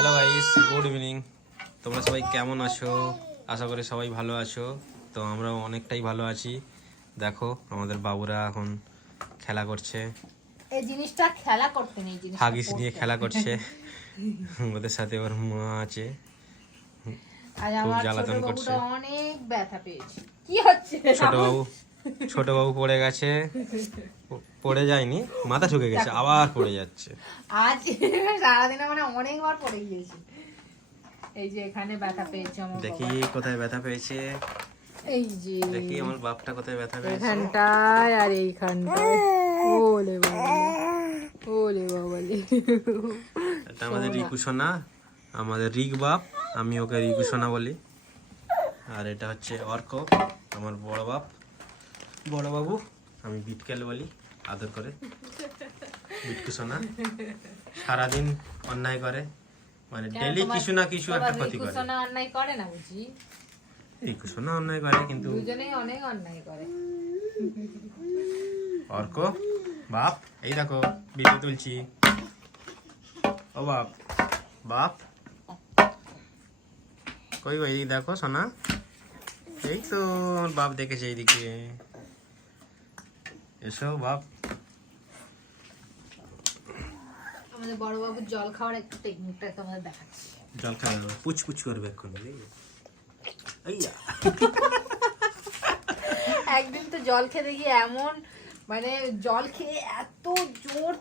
Hello guys, good evening. তোমরা সবাই কেমন আছো? আশা করি সবাই ভালো আছো। তো আমরাও অনেকটাই ভালো আছি। দেখো আমাদের বাবুরা এখন খেলা করছে, এই জিনিসটা খেলা করতে নেই, জিনিসটা হাগিস নিয়ে খেলা করছে। ওদের সাথে ওর মা আছে, আজ খুব আমার ছোট জ্বালাতন করছে। বাবুটা অনেক ব্যথা পেয়েছে। কি হচ্ছে ছোট বাবু পড়ে গেছে, পড়ে যায়নি, মাথা ঠুকে গেছে, আবার পড়ে যাচ্ছে। আজ সারাদিনে মানে অনেকবার পড়ে গিয়েছে। এই যে এখানে ব্যথা পেয়েছে আমার দেখি বাবা। কোথায় ব্যথা পেয়েছে, এই যে দেখি আমার বাপটা কোথায় ব্যথা পেয়েছে। এখানটায় আর এইখানটায়। ওলে বাবা, ওলে বাবা। এটা আমাদের রিকু সোনা, আমাদের রিক বাপ, আমি ওকে রিকু সোনা বলি। আর এটা হচ্ছে অর্ক, আমার বড় বাপ, বড় বাবু, আমি বিটকেল বলি আদর করে। বিটকু সোনা সারাদিন অন্যায় করে, মানে ডেলি কিছু না কিছু একটা ক্ষতি করে। সোনা অন্যায় করে না বুঝি, রিকু সোনা অন্যায় করে, কিন্তু দুজনেই অনেক অন্যায় করে। অর্ক বাপ, এই দেখো ভিডিও তুলছি। ও বাপ, বাপ কই গো, এই দেখো সোনা, এই তো আমার বাপ দেখেছে এইদিকে, এসো বাপ। আমাদের বড় বাবুর জল খাওয়ার একটা টেকনিকটা তোমাদের দেখাচ্ছি। জল খাবে, পুচ পুচ করবে এখন। একদিন তো জল খেতে গিয়ে এমন, মানে জল খেয়ে এত জোর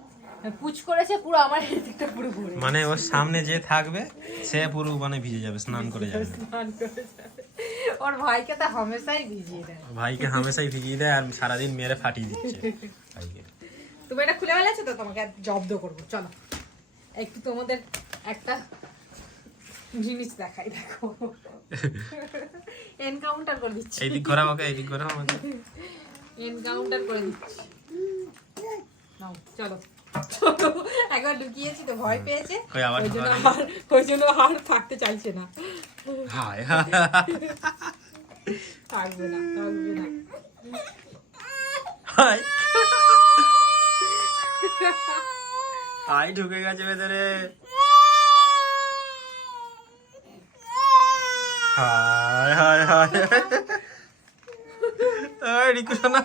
পুচ করেছে, পুরো আমার এদিকটা পুরো ভরে মানে ওর সামনে যে থাকবে সে পুরো মানে ভিজে যাবে, স্নান করে যাবে। স্নান করে যাবে। ওর ভাইকে তো হামেশাই ভিজিয়ে দেয়। ভাইকে হামেশাই ভিজিয়ে দেয় আর সারাদিন মেরে ফাটিয়ে দিচ্ছে ভাইকে। তুমি এটা খুলে ফেলেছো তো, তোমাকে আর জব্দ করবো। চলো একটু তোমাদের একটা জিনিস দেখাই, দেখো। এনকাউন্টার করে দিচ্ছি, এইদিক ঘোরাও ওকে, এইদিক ঘোরাও আমাকে। এনকাউন্টার করে দিচ্ছি। নাও চলো চলো, একবার লুকিয়েছি তো ভয় পেয়েছে, কই আবার ওই জন্য আর থাকতে চাইছে না। হায় থাকবে না, থাকবে না। হায় হায়, ঢুকে গেছে ভেতরে। হায় হায় হায়, এই রিকু সোনা,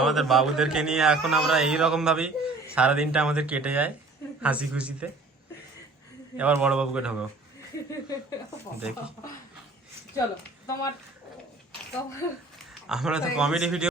আমাদের বাবুদেরকে নিয়ে এখন আমরা এইরকম ভাবে সারাদিনটা আমাদের কেটে যায় হাসি খুশিতে। এবার বড় বাবুকে ঢোকাও, দেখি। চলো তোমার আমরা তো কমেডি ভিডিও